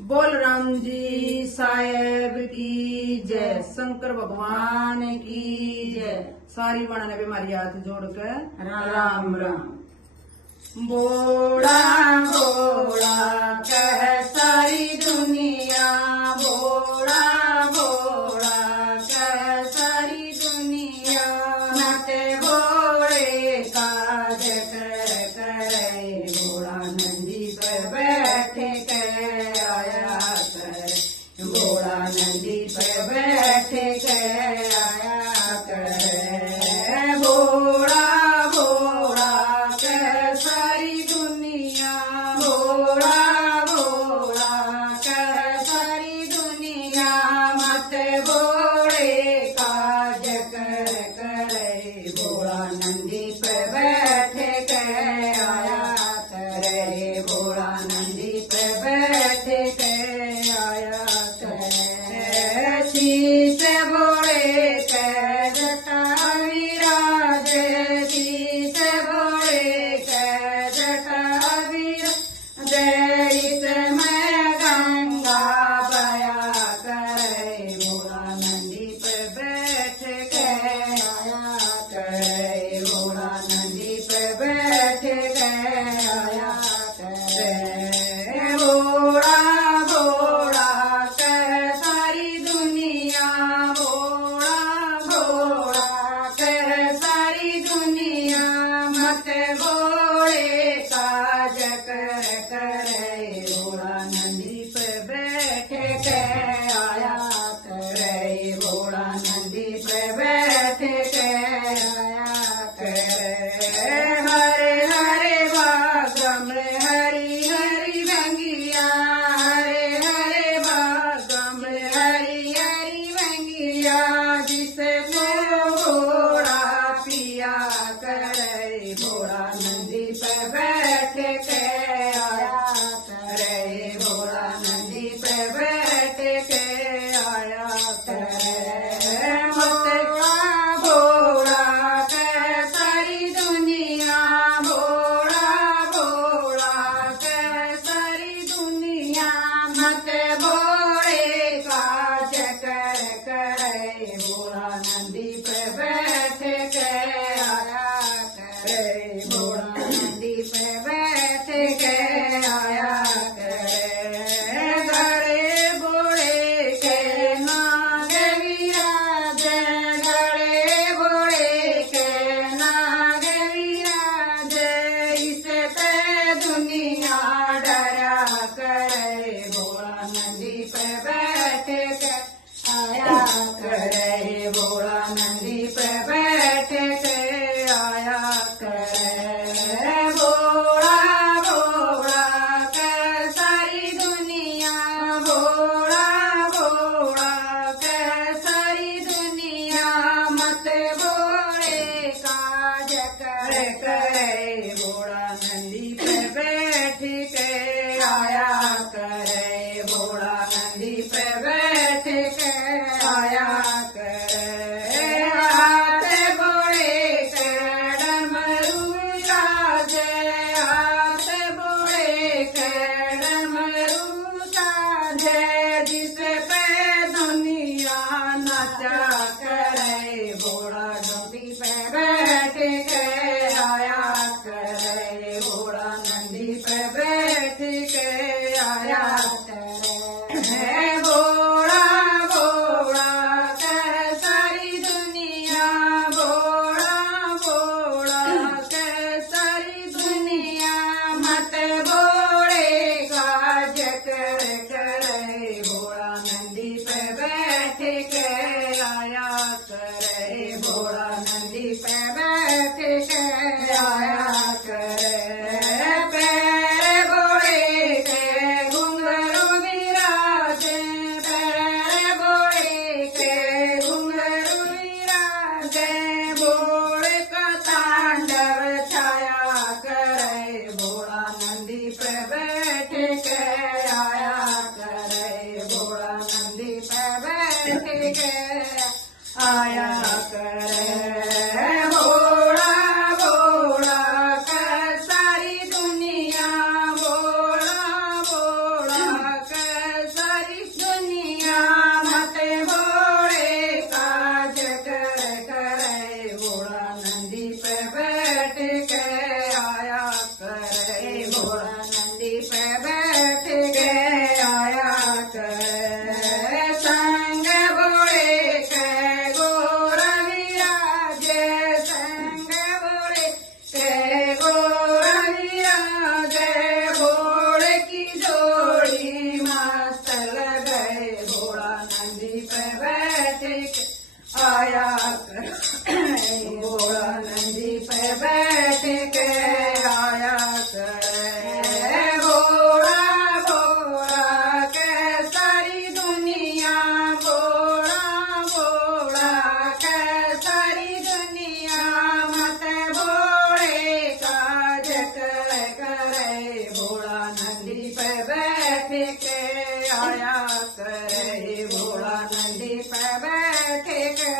बोल राम जी साहेब की जय, शंकर भगवान की जय। सारी वाणा ने भी हमारी हाथ जोड़कर राम राम। बोला बोला कह सारी दुनिया, बोला बोला कह सारी दुनिया, नटे बोले काज कर करे, बोला नंदी पर बैठे के आया कर, बोला नंदी पर बैठे के आया कर, बोला सारी दुनिया, बोला बोला कह सारी दुनिया, मत बोले काज कर करे, बोला नंदी पे बैठे के आया करे, बोला नंदी पे बैठे के आया करे, शीश बोले के जटा विराजे, शीश बोले के जटा विराजे, इसमें गंगा बया करे, बोला नंदी पे बैठ के आया करे, बोला नंदी पे बैठ के आया करे, बोला बोला कह सारी दुनिया, बोला बोला कह सारी दुनिया, मत बोले काज कर करे, बोला नंदी पे बैठ के आया करे, बोला नंदी पे बैठ के आया करे, हरे हरे बाग में हरी हरी बंगिया, हरे हरे बाग में हरी हरी बंगिया, जिसे घोड़ा पिया करे, बोला नंदी पे बैठ के आया करे, बोला नंदी पे बैठ के आया करे, मत बोला कह सारी दुनिया, बोला बोला कह सारी दुनिया, मत बोले काज कर करे, बोला नंदी पे बैठ के आया करे, बोला नंदी पे बैठ के आया करे, गड़े बोले के नाग विराजे, गड़े बोले के नाग विराजे, इसे ते दुनिया डरा करे, बोला नंदी पे बैठ के आया करे, बोला नंदी पे बैठ के आया करे, बोला बोला कह सारी दुनिया, बोला बोला कह सारी दुनिया, मत बोले काज कर करे, बोला नंदी पे बैठ के आया करे, बोला नंदी पे बैठ के आया करे, हाथ बोले के डमरू विराजे, हाथ बोले के डमरू साजे, जिसे पे दुनिया नचा करे, बोला डोली पे बैठ के आया करे, बोला नंदी पे बैठ के आया करे, बोला बोला कह सारी दुनिया, बोला बोला कह सारी दुनिया, मत बोले काज कर करे, बोला नंदी पे बैठ के आया करे, बोला नंदी पे बैठ के आया करे, पैर बोले के घुंघरू बैठे के आया करे भोला नंदी पे बैठे के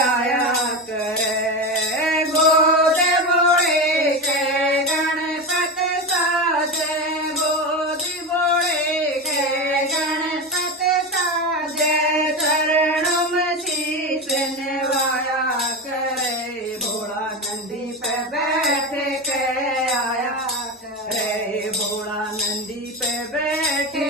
आया करे गोद बोले के गणपत साजे गोद बोले के गणपत साजे चरणों में शीश नवाया करे भोला नंदी पे बैठे के आया करे भोला नंदी पे बैठे